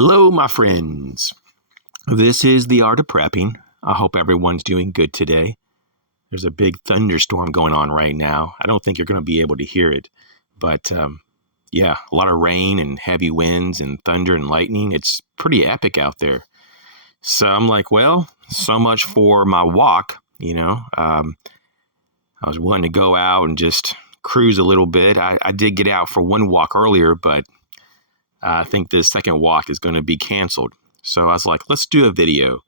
Hello, my friends. This is the art of prepping. I hope everyone's doing good today. There's a big thunderstorm going on right now. I don't think you're going to be able to hear it, but a lot of rain and heavy winds and thunder and lightning. It's pretty epic out there. So I'm like, well, so much for my walk. I was wanting to go out and just cruise a little bit. I did get out for one walk earlier, but I think this second walk is going to be canceled. So I was like, let's do a video.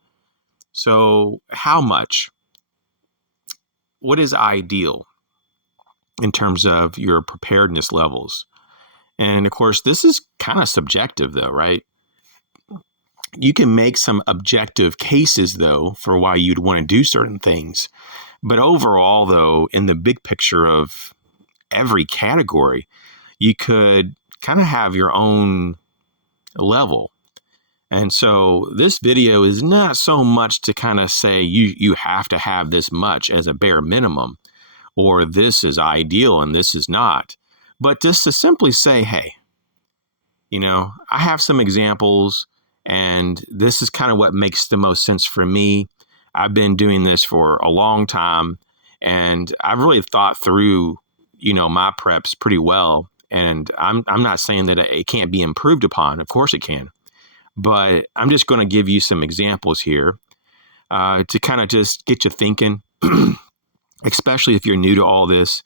So how much? What is ideal in terms of your preparedness levels? And of course, this is kind of subjective though, right? You can make some objective cases though for why you'd want to do certain things. But overall though, in the big picture of every category, you could kind of have your own level. And so this video is not so much to kind of say you have to have this much as a bare minimum, or this is ideal and this is not, but just to simply say, hey, I have some examples and this is kind of what makes the most sense for me. I've been doing this for a long time and I've really thought through, my preps pretty well. And I'm not saying that it can't be improved upon. Of course it can. But I'm just going to give you some examples here to kind of just get you thinking, especially if you're new to all this.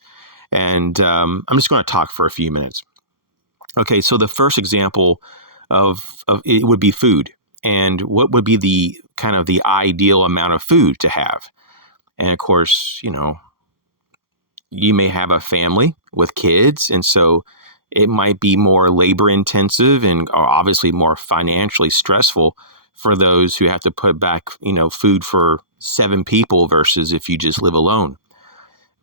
And I'm just going to talk for a few minutes. Okay, so the first example of it would be food. And what would be the kind of the ideal amount of food to have? And of course, you may have a family with kids, and so it might be more labor intensive and obviously more financially stressful for those who have to put back, food for 7 people versus if you just live alone.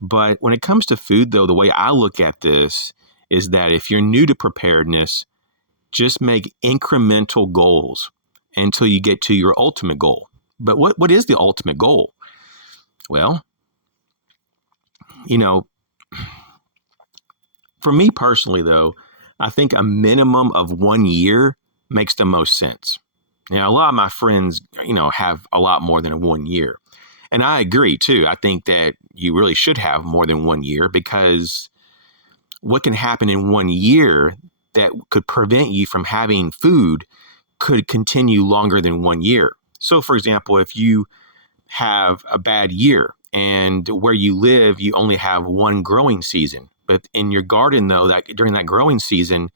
But when it comes to food, though, the way I look at this is that if you're new to preparedness, just make incremental goals until you get to your ultimate goal. But what is the ultimate goal? Well, for me personally, though, I think a minimum of 1 year makes the most sense. Now, a lot of my friends, have a lot more than 1 year. And I agree, too. I think that you really should have more than 1 year because what can happen in 1 year that could prevent you from having food could continue longer than 1 year. So, for example, if you have a bad year and where you live, you only have one growing season. But in your garden, though, that during that growing season,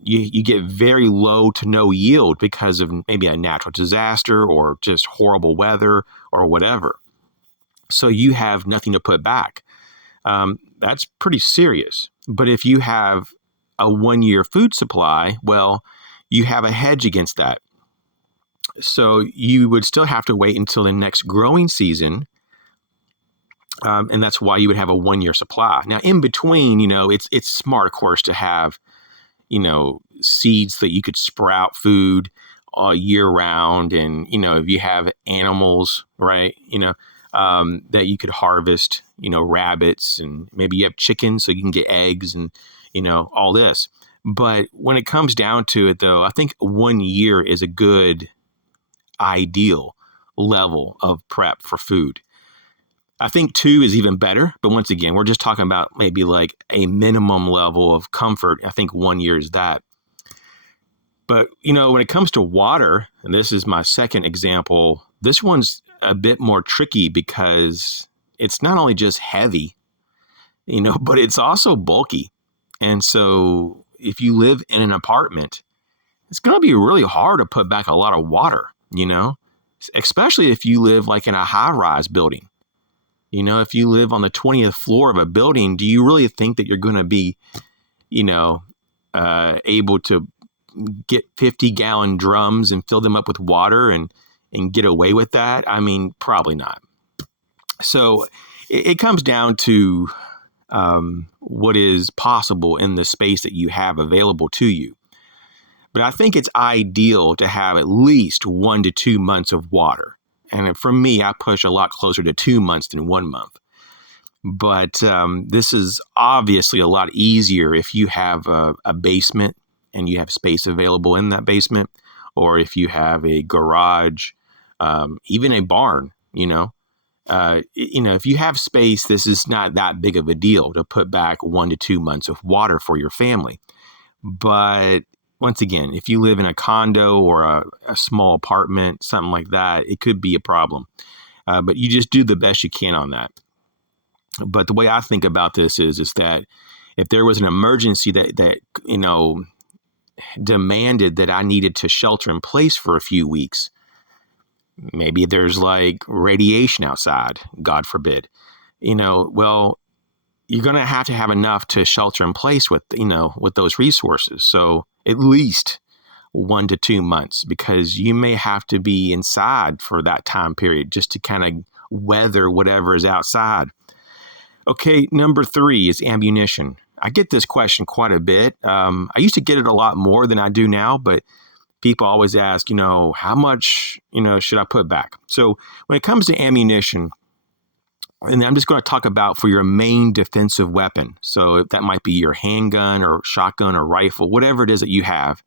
you get very low to no yield because of maybe a natural disaster or just horrible weather or whatever. So you have nothing to put back. That's pretty serious. But if you have a 1 year food supply, well, you have a hedge against that. So you would still have to wait until the next growing season. And that's why you would have a 1 year supply. Now, in between, it's smart, of course, to have, seeds that you could sprout food year round. And, if you have animals, right, that you could harvest, rabbits, and maybe you have chickens so you can get eggs and, all this. But when it comes down to it, though, I think 1 year is a good ideal level of prep for food. I think 2 is even better. But once again, we're just talking about maybe like a minimum level of comfort. I think 1 year is that. But, when it comes to water, and this is my second example, this one's a bit more tricky because it's not only just heavy, but it's also bulky. And so if you live in an apartment, it's going to be really hard to put back a lot of water, especially if you live like in a high rise building. If you live on the 20th floor of a building, do you really think that you're going to be, able to get 50-gallon drums and fill them up with water and get away with that? I mean, probably not. So it comes down to what is possible in the space that you have available to you. But I think it's ideal to have at least 1 to 2 months of water. And for me, I push a lot closer to 2 months than 1 month. But this is obviously a lot easier if you have a basement and you have space available in that basement, or if you have a garage, even a barn, if you have space, this is not that big of a deal to put back 1 to 2 months of water for your family. But once again, if you live in a condo or a small apartment, something like that, it could be a problem. But you just do the best you can on that. But the way I think about this is that if there was an emergency that demanded that I needed to shelter in place for a few weeks, maybe there's like radiation outside, God forbid, well, you're going to have enough to shelter in place with those resources. So at least 1 to 2 months, because you may have to be inside for that time period just to kind of weather whatever is outside. Okay, number 3 is ammunition. I get this question quite a bit. I used to get it a lot more than I do now, but people always ask, how much, should I put back? So when it comes to ammunition, and I'm just going to talk about for your main defensive weapon. So that might be your handgun or shotgun or rifle, whatever it is that you have.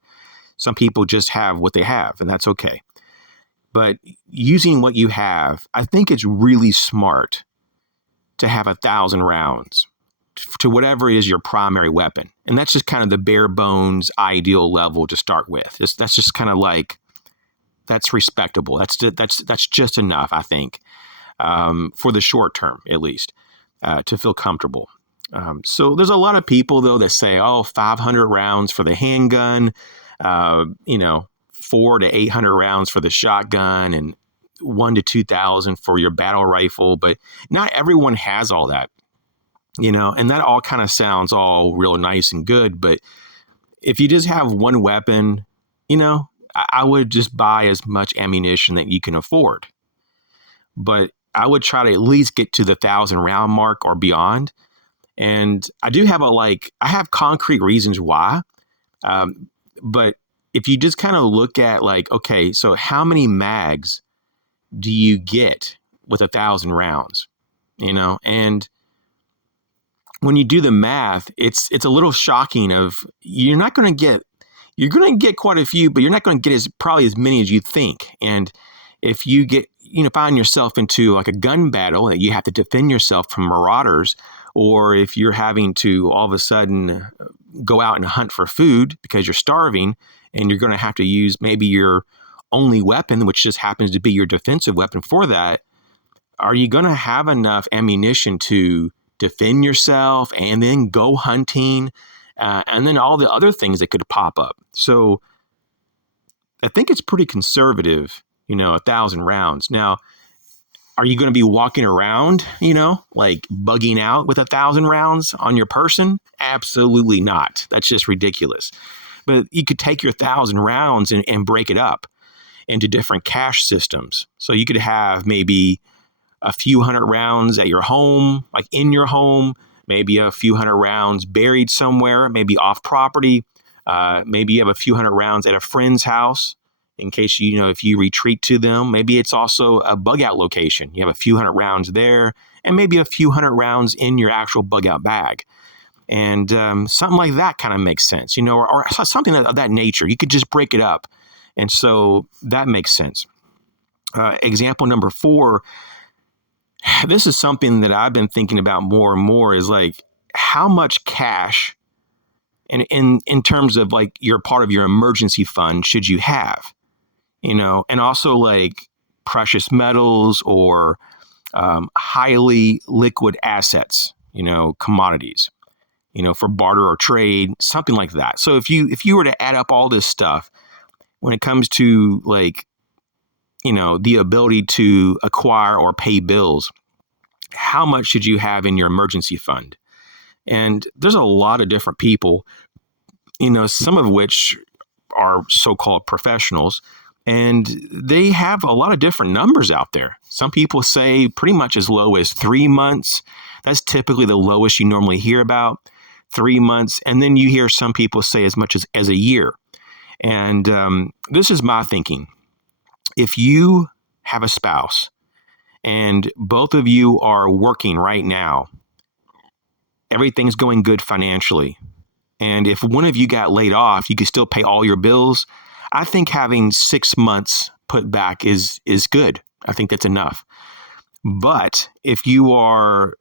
Some people just have what they have, and that's okay. But using what you have, I think it's really smart to have 1,000 rounds to whatever is your primary weapon. And that's just kind of the bare bones ideal level to start with. That's just kind of like, that's respectable. That's just enough, I think, for the short term, at least, to feel comfortable. So there's a lot of people, though, that say, 500 rounds for the handgun, 400 to 800 rounds for the shotgun, and 1,000 to 2,000 for your battle rifle. But not everyone has all that, and that all kind of sounds all real nice and good. But if you just have one weapon, I would just buy as much ammunition that you can afford. But I would try to at least get to the 1,000 round mark or beyond. And I do have I have concrete reasons why. But if you just kind of look at okay, so how many mags do you get with 1,000 rounds? And when you do the math, it's a little shocking you're going to get quite a few, but you're not going to get probably as many as you think. And if you get, find yourself into like a gun battle that you have to defend yourself from marauders, or if you're having to all of a sudden go out and hunt for food because you're starving and you're going to have to use maybe your only weapon, which just happens to be your defensive weapon for that, are you going to have enough ammunition to defend yourself and then go hunting and then all the other things that could pop up? So I think it's pretty conservative, 1,000 rounds. Now, are you going to be walking around, like bugging out with 1,000 rounds on your person? Absolutely not. That's just ridiculous. But you could take your 1,000 rounds and break it up into different cache systems. So you could have maybe a few hundred rounds at your home, like in your home, maybe a few hundred rounds buried somewhere, maybe off property. Maybe you have a few hundred rounds at a friend's house in case, if you retreat to them. Maybe it's also a bug out location. You have a few hundred rounds there and maybe a few hundred rounds in your actual bug out bag. And something like that kind of makes sense, or something of that nature. You could just break it up. And so that makes sense. Example number 4, this is something that I've been thinking about more and more, is like how much cash and in terms of like your part of your emergency fund should you have, and also like precious metals or highly liquid assets, commodities, for barter or trade, something like that. So if you were to add up all this stuff when it comes to like, the ability to acquire or pay bills, how much should you have in your emergency fund? And there's a lot of different people, some of which are so-called professionals, and they have a lot of different numbers out there. Some people say pretty much as low as 3 months. That's typically the lowest you normally hear about, 3 months. And then you hear some people say as much as a year. And this is my thinking. If you have a spouse and both of you are working right now, everything's going good financially, And if one of you got laid off, you could still pay all your bills. I think having 6 months put back is good. I think that's enough. But if you are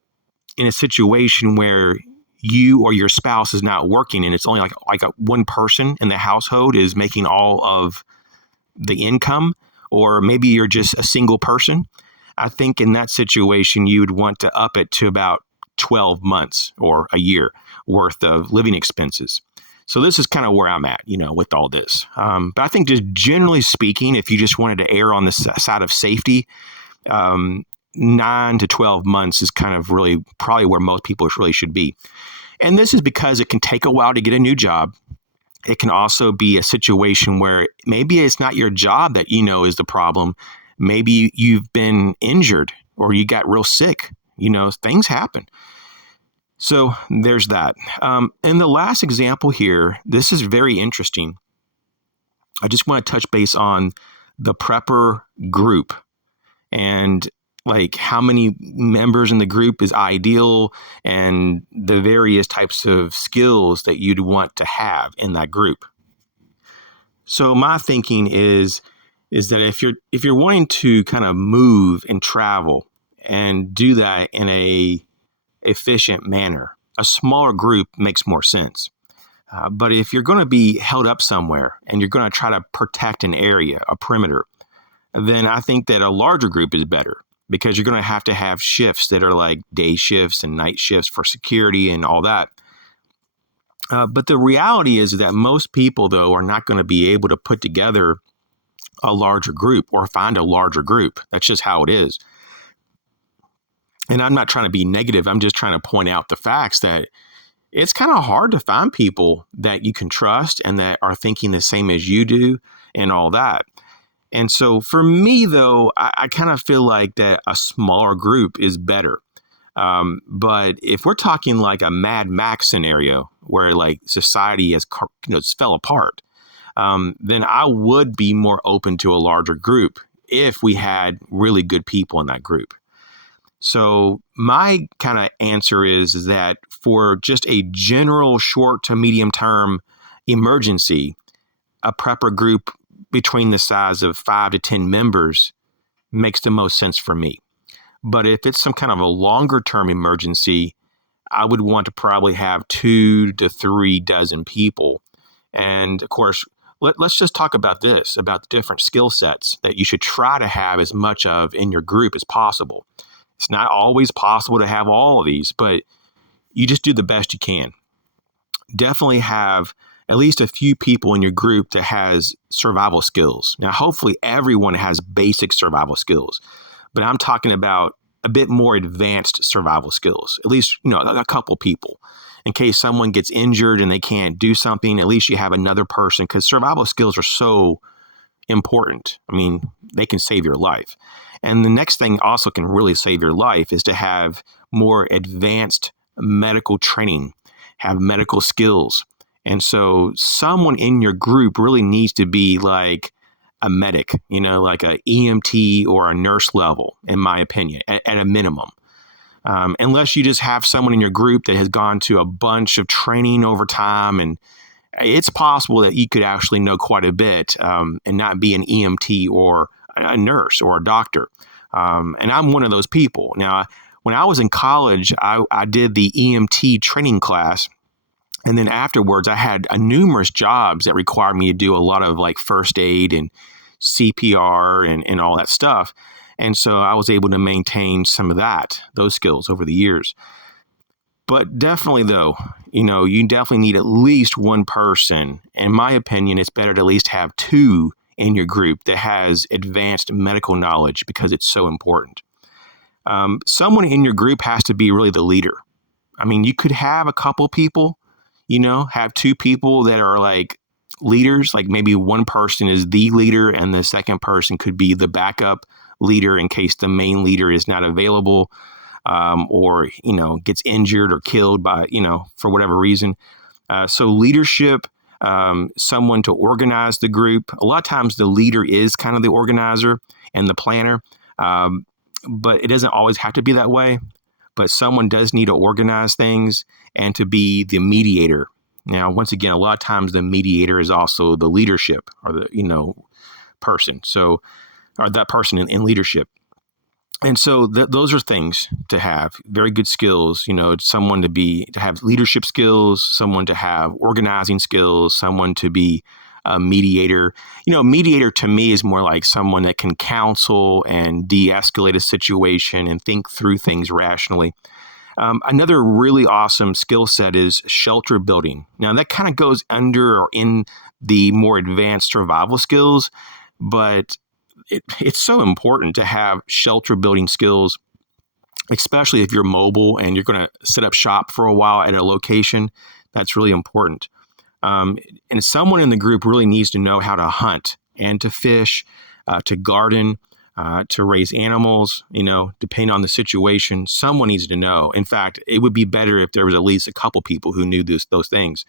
in a situation where you or your spouse is not working and it's only like one person in the household is making all of the income, or maybe you're just a single person, I think in that situation you would want to up it to about 12 months or a year worth of living expenses. So this is kind of where I'm at, with all this. But I think just generally speaking, if you just wanted to err on the side of safety, 9 to 12 months is kind of really probably where most people really should be. And this is because it can take a while to get a new job. It can also be a situation where maybe it's not your job that is the problem. Maybe you've been injured or you got real sick. Things happen. So there's that. And the last example here, this is very interesting. I just want to touch base on the prepper group and like how many members in the group is ideal and the various types of skills that you'd want to have in that group. So my thinking is that if you're wanting to kind of move and travel and do that in a efficient manner, a smaller group makes more sense. But if you're going to be held up somewhere and you're going to try to protect an area, a perimeter, then I think that a larger group is better because you're going to have shifts that are like day shifts and night shifts for security and all that. But the reality is that most people, though, are not going to be able to put together a larger group or find a larger group. That's just how it is. And I'm not trying to be negative. I'm just trying to point out the facts that it's kind of hard to find people that you can trust and that are thinking the same as you do and all that. And so for me, though, I kind of feel like that a smaller group is better. But if we're talking like a Mad Max scenario where like society has fell apart, then I would be more open to a larger group if we had really good people in that group. So my kind of answer is that for just a general short to medium term emergency, a prepper group between the size of 5 to 10 members makes the most sense for me. But if it's some kind of a longer term emergency, I would want to probably have 2 to 3 dozen people. And of course, let's just talk about this, about the different skill sets that you should try to have as much of in your group as possible. It's not always possible to have all of these, but you just do the best you can. Definitely have at least a few people in your group that has survival skills. Now, hopefully everyone has basic survival skills, but I'm talking about a bit more advanced survival skills, at least, a couple people. In case someone gets injured and they can't do something, at least you have another person, because survival skills are so important. I mean, they can save your life. And the next thing also can really save your life is to have more advanced medical training, have medical skills. And so someone in your group really needs to be like a medic, like a EMT or a nurse level, in my opinion, at a minimum. Unless you just have someone in your group that has gone to a bunch of training over time, and it's possible that you could actually know quite a bit and not be an EMT or a nurse or a doctor. And I'm one of those people. Now, when I was in college, I did the EMT training class. And then afterwards, I had numerous jobs that required me to do a lot of like first aid and CPR and all that stuff. And so I was able to maintain some of those skills over the years. But definitely, though, you definitely need at least one person. In my opinion, it's better to at least have 2 in your group that has advanced medical knowledge because it's so important. Someone in your group has to be really the leader. I mean, you could have a couple people, have 2 people that are like leaders, like maybe one person is the leader and the second person could be the backup leader in case the main leader is not available or, gets injured or killed by, for whatever reason. So leadership, someone to organize the group. A lot of times the leader is kind of the organizer and the planner, but it doesn't always have to be that way. But someone does need to organize things and to be the mediator, Now, once again, a lot of times the mediator is also the leadership or the person. So, or that person in leadership. And so those are things to have, very good skills, someone to have leadership skills, someone to have organizing skills, someone to be a mediator. Mediator to me is more like someone that can counsel and de-escalate a situation and think through things rationally. Another really awesome skill set is shelter building. Now, that kind of goes under or in the more advanced survival skills, but it's so important to have shelter building skills, especially if you're mobile and you're going to set up shop for a while at a location. That's really important. And someone in the group really needs to know how to hunt and to fish, to garden, to raise animals, depending on the situation. Someone needs to know. In fact, it would be better if there was at least a couple people who knew those things.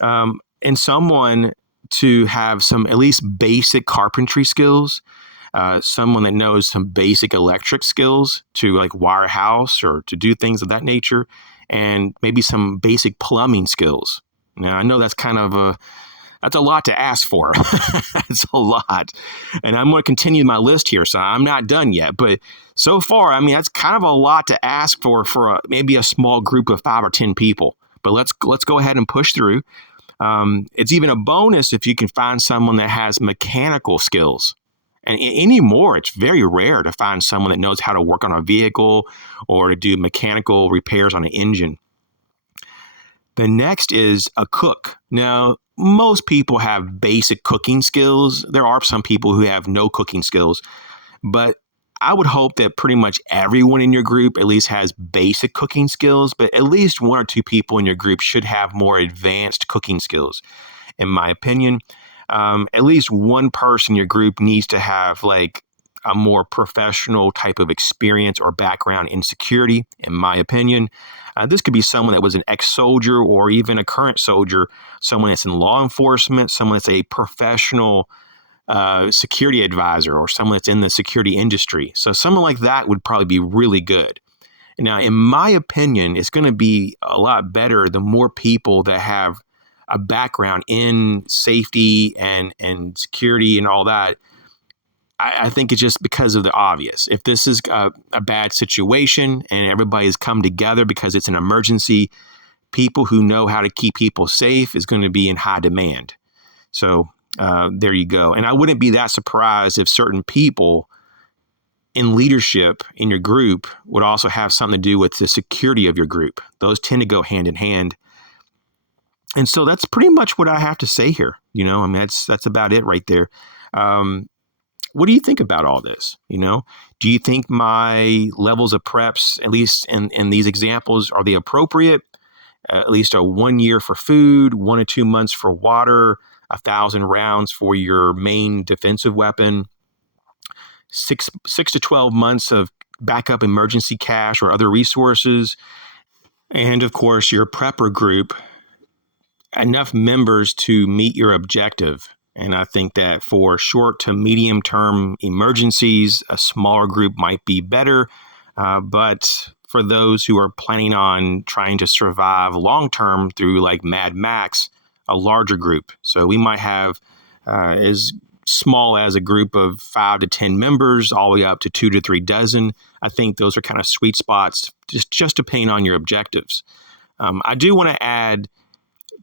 And someone to have some at least basic carpentry skills, someone that knows some basic electric skills to like wire a house or to do things of that nature, and maybe some basic plumbing skills. Now, I know that's that's a lot to ask for. It's a lot. And I'm going to continue my list here, so I'm not done yet. But so far, that's kind of a lot to ask for maybe a small group of 5 or 10 people. But let's go ahead and push through. It's even a bonus if you can find someone that has mechanical skills. And anymore, it's very rare to find someone that knows how to work on a vehicle or to do mechanical repairs on an engine. The next is a cook. Now, most people have basic cooking skills. There are some people who have no cooking skills, but I would hope that pretty much everyone in your group at least has basic cooking skills, but at least 1 or 2 people in your group should have more advanced cooking skills. In my opinion, at least one person in your group needs to have like a more professional type of experience or background in security, in my opinion. This could be someone that was an ex-soldier or even a current soldier, someone that's in law enforcement, someone that's a professional security advisor, or someone that's in the security industry. So someone like that would probably be really good. Now, in my opinion, it's going to be a lot better the more people that have a background in safety and security and all that. I think it's just because of the obvious. If this is a bad situation and everybody's come together because it's an emergency, people who know how to keep people safe is going to be in high demand. So there you go. And I wouldn't be that surprised if certain people in leadership in your group would also have something to do with the security of your group. Those tend to go hand in hand. And so that's pretty much what I have to say here. That's about it right there. What do you think about all this? Do you think my levels of preps, at least in these examples, are they appropriate? At least a 1 year for food, 1 or 2 months for water, 1,000 rounds for your main defensive weapon, 6 to 12 months of backup emergency cash or other resources, and of course your prepper group, enough members to meet your objective. And I think that for short to medium term emergencies, a smaller group might be better. But for those who are planning on trying to survive long term through like Mad Max, a larger group. So we might have as small as a group of 5 to 10 members, all the way up to 2 to 3 dozen. I think those are kind of sweet spots, just depending on your objectives. I do want to add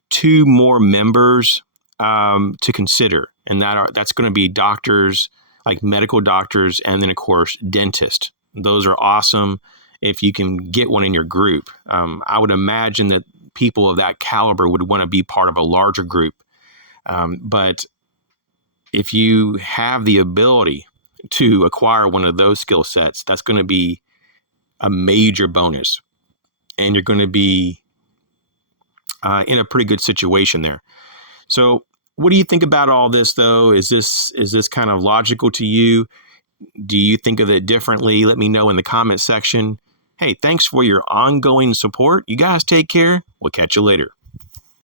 2 more members to consider, and that's going to be doctors, like medical doctors, and then of course dentists. Those are awesome if you can get one in your group. I would imagine that people of that caliber would want to be part of a larger group, but if you have the ability to acquire one of those skill sets, that's going to be a major bonus, and you're going to be in a pretty good situation there. So what do you think about all this, though? Is this kind of logical to you? Do you think of it differently? Let me know in the comment section. Hey, thanks for your ongoing support. You guys take care. We'll catch you later.